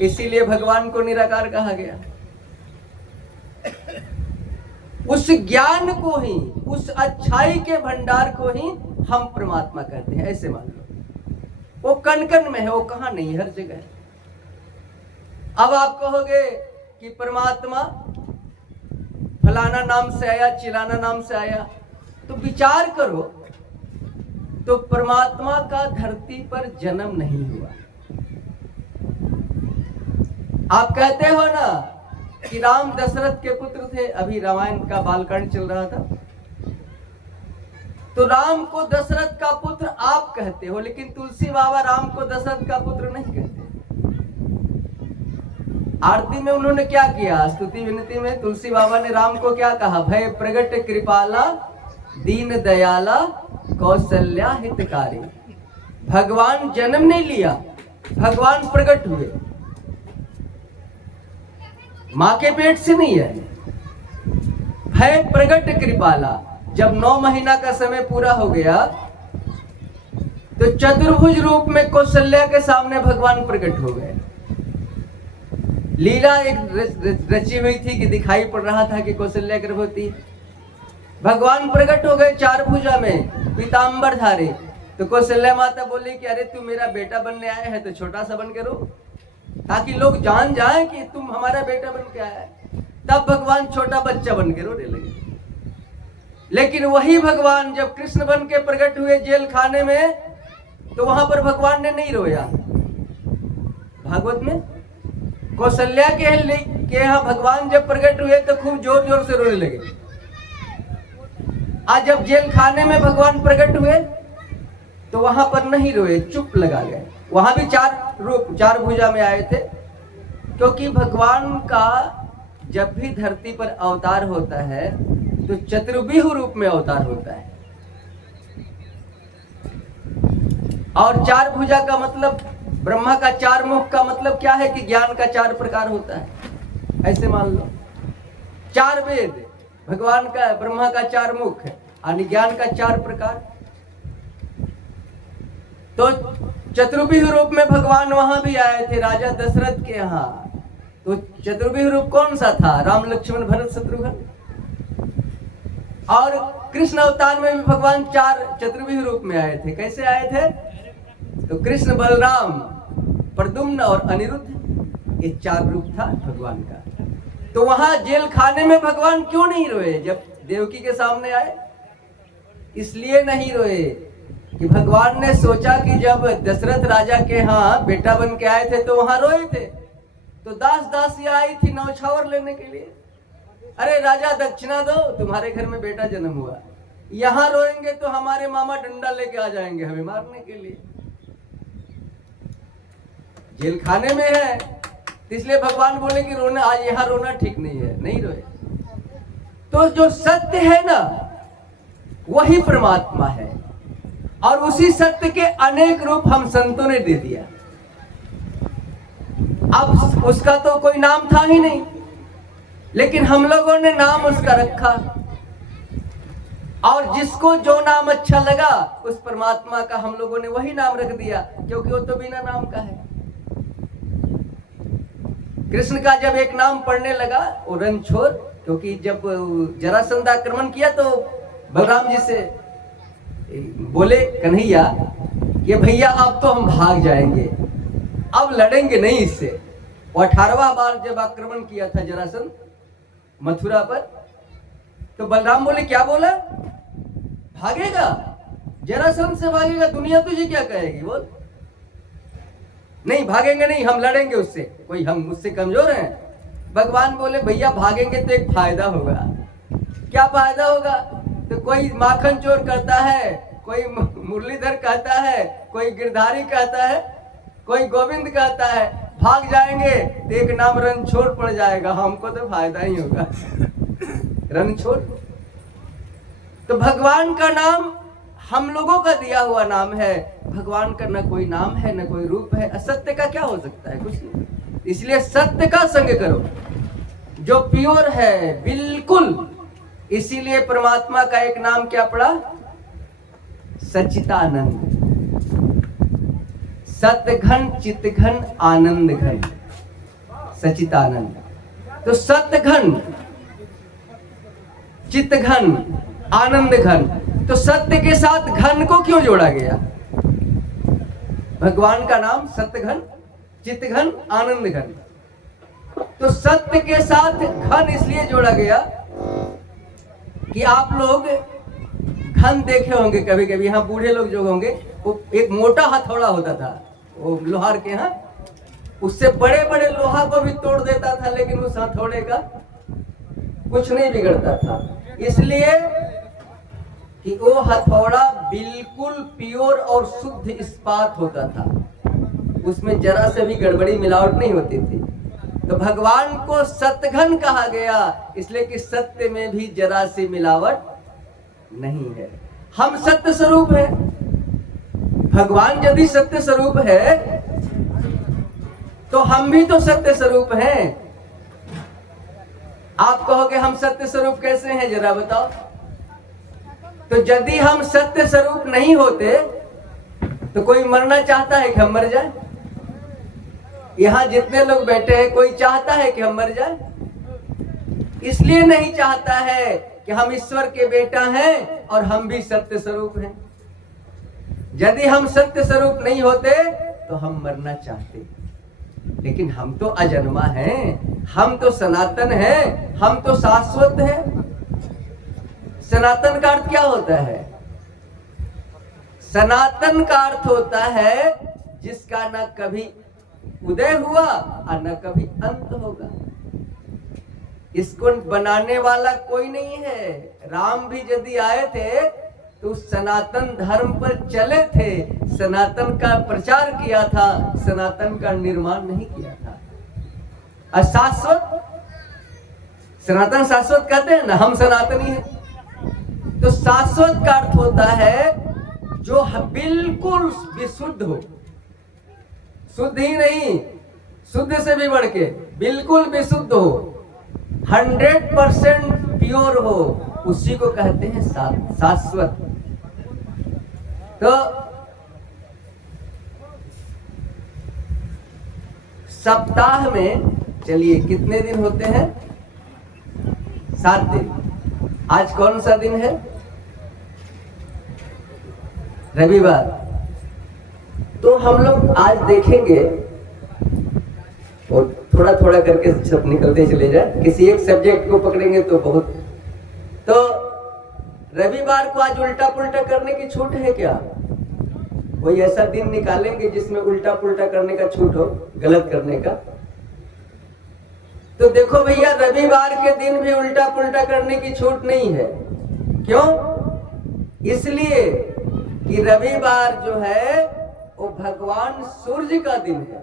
इसीलिए भगवान को निराकार कहा गया। उस ज्ञान को ही, उस अच्छाई के भंडार को ही हम परमात्मा कहते हैं। ऐसे मान लो वो कण कण में है, वो कहां नहीं है, हर जगह है। अब आप कहोगे कि परमात्मा फलाना नाम से आया, चिलाना नाम से आया, तो विचार करो तो परमात्मा का धरती पर जन्म नहीं हुआ। आप कहते हो ना कि राम दशरथ के पुत्र थे, अभी रामायण का बालकांड चल रहा था, तो राम को दशरथ का पुत्र आप कहते हो, लेकिन तुलसी बाबा राम को दशरथ का पुत्र नहीं कहते। आरती में उन्होंने क्या किया, स्तुति विनती में तुलसी बाबा ने राम को क्या कहा, भय प्रगट कृपाला दीन दयाला कौशल्या हितकारी। भगवान जन्म नहीं लिया, भगवान प्रकट हुए, मां के पेट से नहीं है। भय प्रगट कृपाला, जब 9 महीना का समय पूरा हो गया तो चतुर्भुज रूप में कौशल्या के सामने भगवान प्रकट हो गए। लीला एक रची हुई थी कि दिखाई पड़ रहा था कि कौशल्या गर्भवती, भगवान प्रकट हो गए 4 भुजा में पीतांबर धारे। तो कौशल्या माता बोली कि अरे तू मेरा बेटा बनने आया है तो छोटा सा बन के रो, ताकि लोग जान जाए कि तुम हमारा बेटा बन के आया है। तब भगवान छोटा बच्चा बन के रोने लगे। लेकिन वही भगवान जब कृष्ण बन के प्रकट हुए जेल खाने में, तो वहां पर भगवान ने नहीं रोया। भागवत में कौशल्या के यहाँ भगवान जब प्रकट हुए तो खूब जोर जोर से रोने लगे। आज जब जेल खाने में भगवान प्रकट हुए तो वहां पर नहीं रोए, चुप लगा गए। वहां भी 4 रूप 4 भुजा में आए थे, क्योंकि भगवान का जब भी धरती पर अवतार होता है तो चतुर्व्यूह रूप में अवतार होता है। और 4 भुजा का मतलब, ब्रह्मा का 4 मुख का मतलब क्या है कि ज्ञान का 4 प्रकार होता है। ऐसे मान लो 4 वेद, भगवान का ब्रह्मा का 4 मुख है, और ज्ञान का 4 प्रकार। तो चतुर्व्यूह रूप में भगवान वहां भी आए थे राजा दशरथ के यहाँ। तो चतुर्व्यूह रूप कौन सा था, राम लक्ष्मण भरत शत्रुघ्न। और कृष्ण अवतार में भी भगवान 4 चतुर्व्यूह रूप में आए थे। कैसे आए थे, तो कृष्ण बलराम प्रद्युम्न और अनिरुद्ध, ये 4 रूप था भगवान का। तो वहां जेल खाने में भगवान क्यों नहीं रोए जब देवकी के सामने आए? इसलिए नहीं रोए कि भगवान ने सोचा कि जब दशरथ राजा के यहाँ बेटा बन के आए थे तो वहां रोए थे, तो दास दासियां आई थी नौछावर लेने के लिए, अरे राजा दक्षिणा दो, तुम्हारे घर में बेटा जन्म हुआ। यहाँ रोएंगे तो हमारे मामा डंडा लेके आ जाएंगे हमें मारने के लिए। जेल खाने में है, इसलिए भगवान बोले कि रोना, आज यहाँ रोना ठीक नहीं है, नहीं रोए। तो जो सत्य है ना वही परमात्मा है, और उसी सत्य के अनेक रूप हम संतों ने दे दिया। अब उसका तो कोई नाम था ही नहीं, लेकिन हम लोगों ने नाम उसका रखा, और जिसको जो नाम अच्छा लगा उस परमात्मा का हम लोगों ने वही नाम रख दिया, क्योंकि वो तो बिना नाम का है। कृष्ण का जब एक नाम पढ़ने लगा वो रणछोड़, क्योंकि जब जरासंध आक्रमण किया तो बलराम जी से बोले कन्हैया कि भैया अब तो हम भाग जाएंगे, अब लड़ेंगे नहीं इससे। वो 18वां बार जब आक्रमण किया था जरासंध मथुरा पर, तो बलराम बोले क्या बोला, भागेगा, जरासंध से भागेगा, दुनिया तुझे क्या कहेगी, बोल। नहीं भागेंगे नहीं, हम लड़ेंगे उससे, कोई हम उससे कमजोर हैं। भगवान बोले भैया भागेंगे तो एक फायदा होगा। क्या फायदा होगा, तो कोई माखन चोर कहता है, कोई मुरलीधर कहता है, कोई गिरधारी कहता है, कोई गोविंद कहता है, भाग जाएंगे तो एक नाम रणछोड़ पड़ जाएगा, हमको तो फायदा ही होगा। रणछोड़। तो भगवान का नाम हम लोगों का दिया हुआ नाम है। भगवान का न कोई नाम है न कोई रूप है, असत्य का क्या हो सकता है, कुछ नहीं। इसलिए सत्य का संग करो जो प्योर है बिल्कुल। इसीलिए परमात्मा का एक नाम क्या पड़ा, सच्चिदानंद। सत्य घन चित्त घन आनंद घन। सचितानंद। तो सत्य घन, चित्त घन, आनंद घन, तो सत्य के साथ घन को क्यों जोड़ा गया? भगवान का नाम सत्य घन, चित्त घन, आनंद घन। तो सत्य के साथ घन इसलिए जोड़ा गया कि आप लोग घन देखे होंगे कभी कभी, यहाँ बूढ़े लोग जो होंगे, वो एक मोटा हथौड़ा होता था वो लोहार के यहाँ, उससे बड़े बड़े लोहा को भी तोड़ देता था, लेकिन उस हथौड़े का कुछ नहीं बिगड़ता था, इसलिए कि वो हथौड़ा बिल्कुल प्योर और शुद्ध इस्पात होता था, उसमें जरा से भी गड़बड़ी मिलावट नहीं होती थी। तो भगवान को सतघन कहा गया इसलिए कि सत्य में भी जरा सी मिलावट नहीं है। हम सत्य स्वरूप है, भगवान यदि सत्य स्वरूप है तो हम भी तो सत्य स्वरूप हैं। आप कहोगे हम सत्य स्वरूप कैसे हैं, जरा बताओ। तो यदि हम सत्य स्वरूप नहीं होते तो कोई मरना चाहता है कि हम मर जाए? यहां जितने लोग बैठे हैं कोई चाहता है कि हम मर जाए? इसलिए नहीं चाहता है कि हम ईश्वर के बेटा हैं और हम भी सत्य स्वरूप हैं। यदि हम सत्य स्वरूप नहीं होते तो हम मरना चाहते, लेकिन हम तो अजन्मा हैं, हम तो सनातन हैं, हम तो शाश्वत हैं। सनातन का अर्थ क्या होता है? सनातन का अर्थ होता है जिसका न कभी उदय हुआ और न कभी अंत होगा। इसको बनाने वाला कोई नहीं है। राम भी यदि आए थे तो सनातन धर्म पर चले थे, सनातन का प्रचार किया था, सनातन का निर्माण नहीं किया था। और शाश्वत, सनातन शाश्वत कहते हैं ना, हम सनातनी हैं। तो शाश्वत का अर्थ होता है जो बिल्कुल विशुद्ध हो, शुद्ध ही नहीं, शुद्ध से भी बढ़ के बिल्कुल विशुद्ध हो, 100% प्योर हो, उसी को कहते हैं शाश्वत। तो सप्ताह में चलिए कितने दिन होते हैं? 7 दिन। आज कौन सा दिन है? रविवार। तो हम लोग आज देखेंगे और थोड़ा थोड़ा करके सब निकलते चले जाए, किसी एक सब्जेक्ट को पकड़ेंगे तो बहुत। तो रविवार को आज उल्टा पुल्टा करने की छूट है क्या? कोई ऐसा दिन निकालेंगे जिसमें उल्टा पुल्टा करने का छूट हो, गलत करने का? तो देखो भैया, रविवार के दिन भी उल्टा पुल्टा करने की छूट नहीं है। क्यों? इसलिए कि रविवार जो है वो भगवान सूर्य का दिन है।